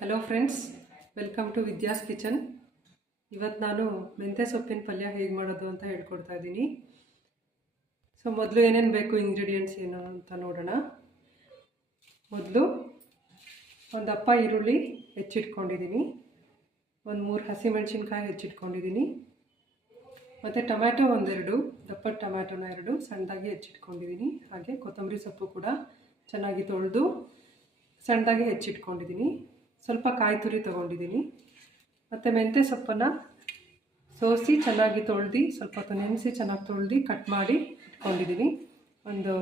Hello friends, welcome to Vidya's kitchen. ಇವತ್ತು ನಾನು ಮೆಂತ್ಯ ಸೊಪ್ಪಿನ ಪಲ್ಯ ಹೇಗೆ ಮಾಡೋದು ಅಂತ ಹೇಳ್ಕೊಡ್ತಾ ಇದ್ದೀನಿ. ಸೊ ಮೊದಲು ಏನೇನು ಬೇಕು, ಇಂಗ್ರೀಡಿಯೆಂಟ್ಸ್ ಏನು ಅಂತ ನೋಡೋಣ. ಮೊದಲು ಒಂದು ದಪ್ಪ ಈರುಳ್ಳಿ ಹೆಚ್ಚಿಟ್ಕೊಂಡಿದ್ದೀನಿ, ಒಂದು 3 ಹಸಿಮೆಣಸಿನ್ಕಾಯಿ ಹೆಚ್ಚಿಟ್ಕೊಂಡಿದ್ದೀನಿ, ಮತ್ತು ಟೊಮ್ಯಾಟೊ ಒಂದೆರಡು, ದಪ್ಪ ಟೊಮ್ಯಾಟೊನ 2 ಸಣ್ಣದಾಗಿ ಹೆಚ್ಚಿಟ್ಕೊಂಡಿದ್ದೀನಿ. ಹಾಗೆ ಕೊತ್ತಂಬರಿ ಸೊಪ್ಪು ಕೂಡ ಚೆನ್ನಾಗಿ ತೊಳೆದು ಸಣ್ಣದಾಗಿ ಹೆಚ್ಚಿಟ್ಕೊಂಡಿದ್ದೀನಿ. ಸ್ವಲ್ಪ ಕಾಯಿ ತುರಿ ತೊಗೊಂಡಿದ್ದೀನಿ. ಮತ್ತು ಮೆಂತ್ಯ ಸೊಪ್ಪನ್ನು ಸೋಸಿ ಚೆನ್ನಾಗಿ ತೊಳೆದು ಸ್ವಲ್ಪ ಹೊತ್ತು ನೆನೆಸಿ ಚೆನ್ನಾಗಿ ತೊಳೆದು ಕಟ್ ಮಾಡಿ ಇಟ್ಕೊಂಡಿದ್ದೀನಿ. ಒಂದು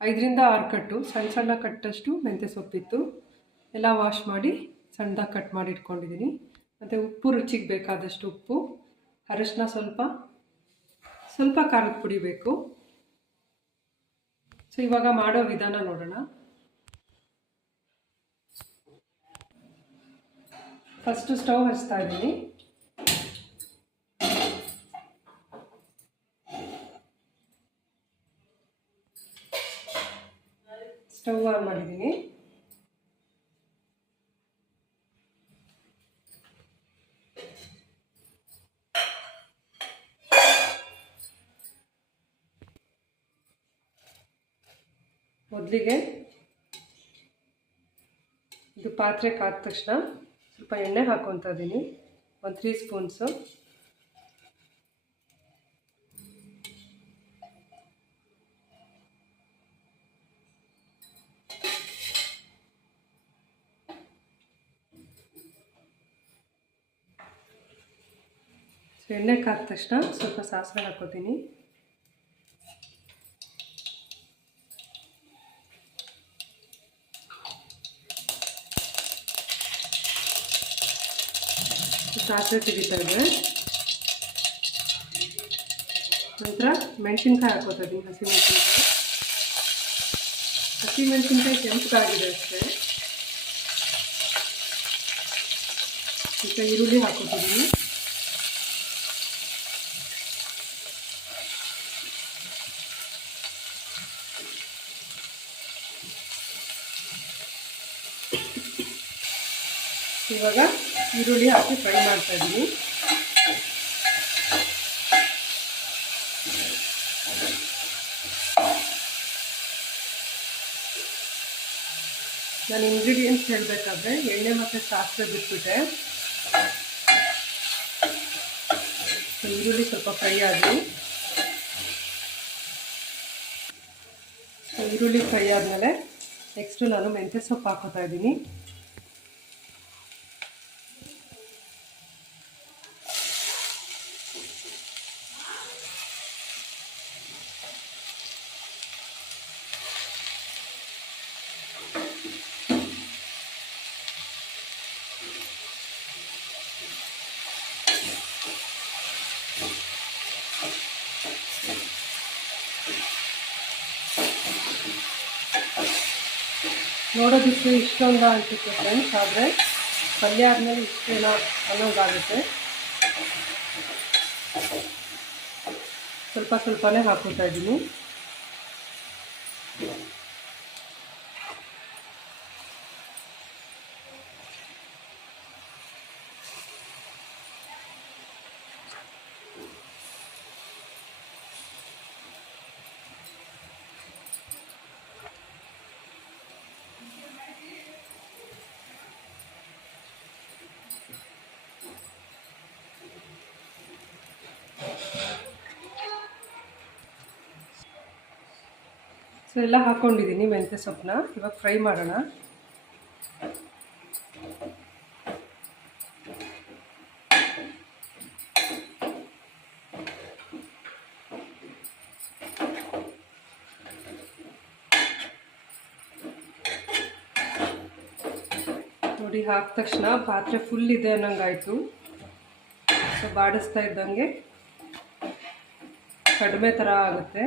5ರಿಂದ 6 ಕಟ್ಟು ಸಣ್ಣ ಸಣ್ಣ ಕಟ್ಟಷ್ಟು ಮೆಂತ್ಯ ಸೊಪ್ಪಿತ್ತು. ಎಲ್ಲ ವಾಶ್ ಮಾಡಿ ಸಣ್ಣದಾಗಿ ಕಟ್ ಮಾಡಿ ಇಟ್ಕೊಂಡಿದ್ದೀನಿ. ಮತ್ತು ಉಪ್ಪು, ರುಚಿಗೆ ಬೇಕಾದಷ್ಟು ಉಪ್ಪು, ಅರಿಶಿನ ಸ್ವಲ್ಪ ಖಾರದ ಪುಡಿ ಬೇಕು. ಸೊ ಇವಾಗ ಮಾಡೋ ವಿಧಾನ ನೋಡೋಣ. ಫಸ್ಟು ಸ್ಟವ್ ಹಚ್ತಾ ಇದ್ದೀನಿ. ಸ್ಟವ್ ಆನ್ ಮಾಡಿದ್ದೀನಿ. ಮೊದಲಿಗೆ ಇದು ಪಾತ್ರೆ ಕಾದ ತಕ್ಷಣ ಸ್ವಲ್ಪ ಎಣ್ಣೆ ಹಾಕ್ಕೊತಾ ಇದ್ದೀನಿ, ಒಂದು 3 ಸ್ಪೂನ್ಸು. ಎಣ್ಣೆ ಕಾದ ತಕ್ಷಣ ಸ್ವಲ್ಪ ಸಾಸಿವೆ ಹಾಕ್ಕೋತೀನಿ. ಸಾಸಿವೆ ಸಿಡಿತಾ ಇದೆ. ನಂತರ ಮೆಣಸಿನ್ಕಾಯಿ ಹಾಕೋತಾ ಇದ್ದೀನಿ, ಹಸಿಮೆಣಸಿನ್ಕಾಯಿ ಕೆಂಪಗಾಗಿದೆ ಅಷ್ಟೇ. ಈಗ ಈರುಳ್ಳಿ ಹಾಕೋತಿದ್ದೀನಿ. ಇವಾಗ ಈರುಳ್ಳಿ ಹಾಕಿ ಫ್ರೈ ಮಾಡ್ತಾ ಇದ್ದೀನಿ. ನಾನು ಇಂಗ್ರೀಡಿಯೆಂಟ್ಸ್ ಹೇಳಬೇಕಾದ್ರೆ ಎಣ್ಣೆ ಮತ್ತು ಸಾಸಿವೆ ಬಿಟ್ಬಿಟ್ಟೆ. ಈರುಳ್ಳಿ ಸ್ವಲ್ಪ ಫ್ರೈ ಆಗಲಿ. ಈರುಳ್ಳಿ ಫ್ರೈ ಆದಮೇಲೆ ನೆಕ್ಸ್ಟು ನಾನು ಮೆಂತ್ಯ ಸೊಪ್ಪು ಹಾಕೋತಾ ಇದ್ದೀನಿ. ನೋಡೋದಕ್ಕೆ ಇಷ್ಟೊಂದು ಅನಿಸುತ್ತೆ ಫ್ರೆಂಡ್ಸ್, ಆದರೆ ಪಲ್ಯ ಆದಮೇಲೆ ಇಷ್ಟೇನ ಅನ್ನೋದಾಗುತ್ತೆ. ಸ್ವಲ್ಪನೇ ಹಾಕೋತಾ ಇದ್ದೀನಿ. ಸೊ ಎಲ್ಲ ಹಾಕ್ಕೊಂಡಿದ್ದೀನಿ ಮೆಂತ್ಯ ಸೊಪ್ಪನ್ನ. ಇವಾಗ ಫ್ರೈ ಮಾಡೋಣ. ನೋಡಿ, ಹಾಕಿದ ತಕ್ಷಣ ಪಾತ್ರೆ ಫುಲ್ ಇದೆ ಅನ್ನಂಗಾಯಿತು. ಸೊ ಬಾಡಿಸ್ತಾ ಇದ್ದಂಗೆ ಕಡಿಮೆ ಥರ ಆಗುತ್ತೆ.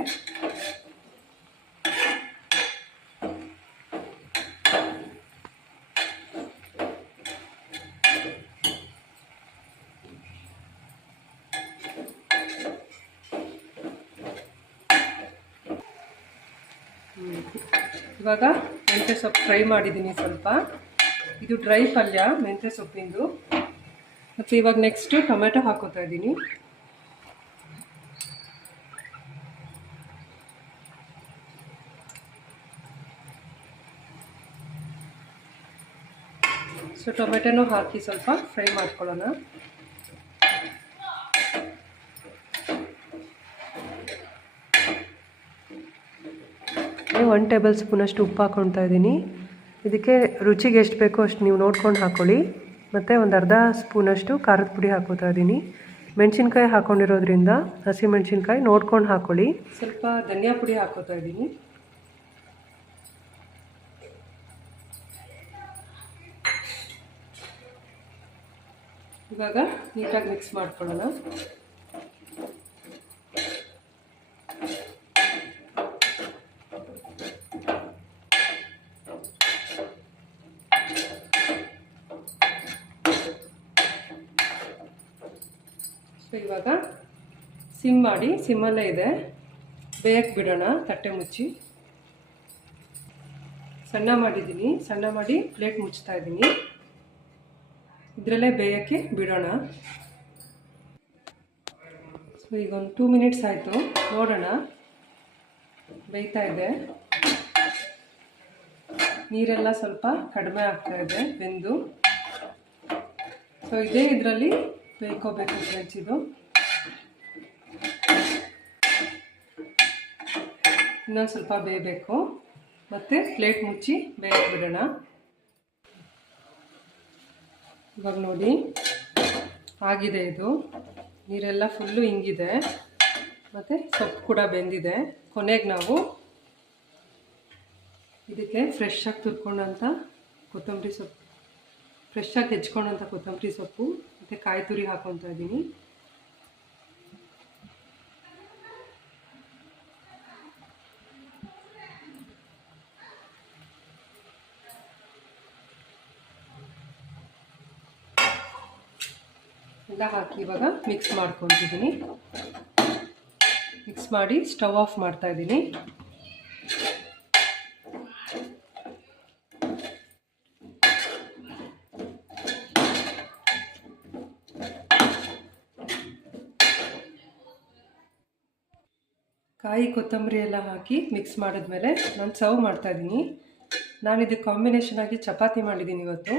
ಇವಾಗ ಮೆಂತ್ಯ ಸೊಪ್ಪು ಫ್ರೈ ಮಾಡಿದ್ದೀನಿ ಸ್ವಲ್ಪ. ಇದು ಡ್ರೈ ಪಲ್ಯ ಮೆಂತ್ಯ ಸೊಪ್ಪಿಂದು. ಮತ್ತು ಇವಾಗ ನೆಕ್ಸ್ಟು ಟೊಮೆಟೊ ಹಾಕೋತಾ ಇದ್ದೀನಿ. ಸೊ ಟೊಮೆಟೊನೂ ಹಾಕಿ ಸ್ವಲ್ಪ ಫ್ರೈ ಮಾಡ್ಕೊಳ್ಳೋಣ. 1 ಟೇಬಲ್ ಸ್ಪೂನಷ್ಟು ಉಪ್ಪು ಹಾಕ್ಕೊಳ್ತಾ ಇದ್ದೀನಿ. ಇದಕ್ಕೆ ರುಚಿಗೆ ಎಷ್ಟು ಬೇಕೋ ಅಷ್ಟು ನೀವು ನೋಡ್ಕೊಂಡು ಹಾಕ್ಕೊಳ್ಳಿ. ಮತ್ತು ಒಂದು ಅರ್ಧ ಸ್ಪೂನಷ್ಟು ಖಾರದ ಪುಡಿ ಹಾಕೋತಾ ಇದ್ದೀನಿ. ಮೆಣಸಿನ್ಕಾಯಿ ಹಾಕ್ಕೊಂಡಿರೋದ್ರಿಂದ ಹಸಿ ಮೆಣಸಿನ್ಕಾಯಿ ನೋಡ್ಕೊಂಡು ಹಾಕ್ಕೊಳ್ಳಿ. ಸ್ವಲ್ಪ ಧನಿಯಾ ಪುಡಿ ಹಾಕೋತಾ ಇದ್ದೀನಿ. ಇವಾಗ ನೀಟಾಗಿ ಮಿಕ್ಸ್ ಮಾಡ್ಕೊಳ್ಳೋಣ. ಸೊ ಇವಾಗ ಸಿಮ್ ಮಾಡಿ, ಸಿಮ್ಮಲ್ಲೇ ಇದೆ, ಬೇಯಕ್ಕೆ ಬಿಡೋಣ. ತಟ್ಟೆ ಮುಚ್ಚಿ ಸಣ್ಣ ಮಾಡಿದ್ದೀನಿ. ಸಣ್ಣ ಮಾಡಿ ಪ್ಲೇಟ್ ಮುಚ್ತಾ ಇದ್ದೀನಿ. ಇದರಲ್ಲೇ ಬೇಯಕ್ಕೆ ಬಿಡೋಣ. ಸೊ ಈಗ ಒಂದು 2 ಮಿನಿಟ್ಸ್ ಆಯಿತು, ನೋಡೋಣ. ಬೇಯ್ತಾ ಇದೆ. ನೀರೆಲ್ಲ ಸ್ವಲ್ಪ ಕಡಿಮೆ ಆಗ್ತಾ ಇದೆ ಬೆಂದು. ಸೊ ಇದೇ ಇದರಲ್ಲಿ ಬೇಯ್ಕೋಬೇಕು ಫ್ರೆಂಡ್ಸ್. ಇದು ಇನ್ನೊಂದು ಸ್ವಲ್ಪ ಬೇಯಬೇಕು. ಮತ್ತು ಪ್ಲೇಟ್ ಮುಚ್ಚಿ ಬೇಯಕ್ಕೆ ಬಿಡೋಣ. ಇವಾಗ ನೋಡಿ ಆಗಿದೆ. ಇದು ನೀರೆಲ್ಲ ಫುಲ್ಲು ಹಿಂಗಿದೆ, ಮತ್ತು ಸೊಪ್ಪು ಕೂಡ ಬೆಂದಿದೆ. ಕೊನೆಗೆ ನಾವು ಇದಕ್ಕೆ ಫ್ರೆಶ್ಶಾಗಿ ತುರ್ಕೊಂಡಂಥ ಕೊತ್ತಂಬರಿ ಸೊಪ್ಪು, ಫ್ರೆಶ್ಶಾಗಿ ಹೆಚ್ಕೊಂಡಂಥ ಕೊತ್ತಂಬರಿ ಸೊಪ್ಪು ಮತ್ತು ಕಾಯಿ ತುರಿ ಹಾಕ್ಕೊತಾ ಇದ್ದೀನಿ. ಎಲ್ಲ ಹಾಕಿ ಇವಾಗ ಮಿಕ್ಸ್ ಮಾಡ್ಕೊತಿದ್ದೀನಿ. ಮಿಕ್ಸ್ ಮಾಡಿ ಸ್ಟವ್ ಆಫ್ ಮಾಡ್ತಾ ಇದ್ದೀನಿ. ಕಾಯಿ ಕೊತ್ತಂಬರಿ ಎಲ್ಲ ಹಾಕಿ ಮಿಕ್ಸ್ ಮಾಡಿದ್ಮೇಲೆ ನಾನು ಸರ್ವ್ ಮಾಡ್ತಾಯಿದ್ದೀನಿ. ನಾನು ಇದಕ್ಕೆ ಕಾಂಬಿನೇಷನ್ ಆಗಿ ಚಪಾತಿ ಮಾಡಿದ್ದೀನಿ ಇವತ್ತು.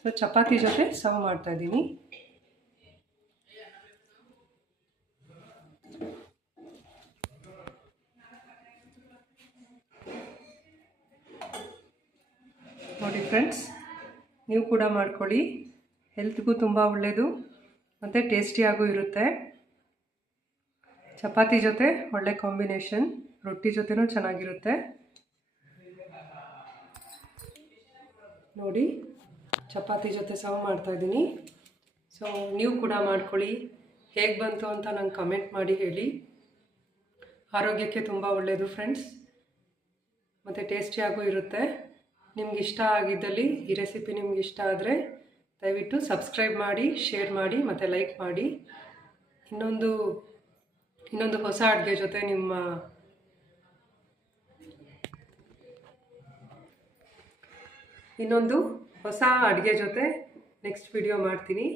ಸೊ ಚಪಾತಿ ಜೊತೆ ಸರ್ವ್ ಮಾಡ್ತಾಯಿದ್ದೀನಿ. ನೋಡಿ ಫ್ರೆಂಡ್ಸ್, ನೀವು ಕೂಡ ಮಾಡ್ಕೊಳ್ಳಿ. ಹೆಲ್ತ್ಗೂ ತುಂಬ ಒಳ್ಳೆಯದು ಮತ್ತು ಟೇಸ್ಟಿಯಾಗೂ ಇರುತ್ತೆ. ಚಪಾತಿ ಜೊತೆ ಒಳ್ಳೆ ಕಾಂಬಿನೇಷನ್, ರೊಟ್ಟಿ ಜೊತೆನೂ ಚೆನ್ನಾಗಿರುತ್ತೆ. ನೋಡಿ ಚಪಾತಿ ಜೊತೆ ಸರ್ವ್ ಮಾಡ್ತಾಯಿದ್ದೀನಿ. ಸೊ ನೀವು ಕೂಡ ಮಾಡ್ಕೊಳ್ಳಿ. ಹೇಗೆ ಬಂತು ಅಂತ ನಂಗೆ ಕಮೆಂಟ್ ಮಾಡಿ ಹೇಳಿ. ಆರೋಗ್ಯಕ್ಕೆ ತುಂಬ ಒಳ್ಳೆಯದು ಫ್ರೆಂಡ್ಸ್, ಮತ್ತು ಟೇಸ್ಟಿಯಾಗೂ ಇರುತ್ತೆ. ನಿಮ್ಗೆ ಇಷ್ಟ ಆಗಿದ್ದಲ್ಲಿ, ಈ ರೆಸಿಪಿ ನಿಮ್ಗೆ ಇಷ್ಟ ಆದರೆ ದಯವಿಟ್ಟು ಸಬ್ಸ್ಕ್ರೈಬ್ ಮಾಡಿ, ಶೇರ್ ಮಾಡಿ ಮತ್ತು ಲೈಕ್ ಮಾಡಿ. ಇನ್ನೊಂದು ಹೊಸ ಅಡುಗೆ ಜೊತೆ ನೆಕ್ಸ್ಟ್ ವಿಡಿಯೋ ಮಾಡ್ತೀನಿ.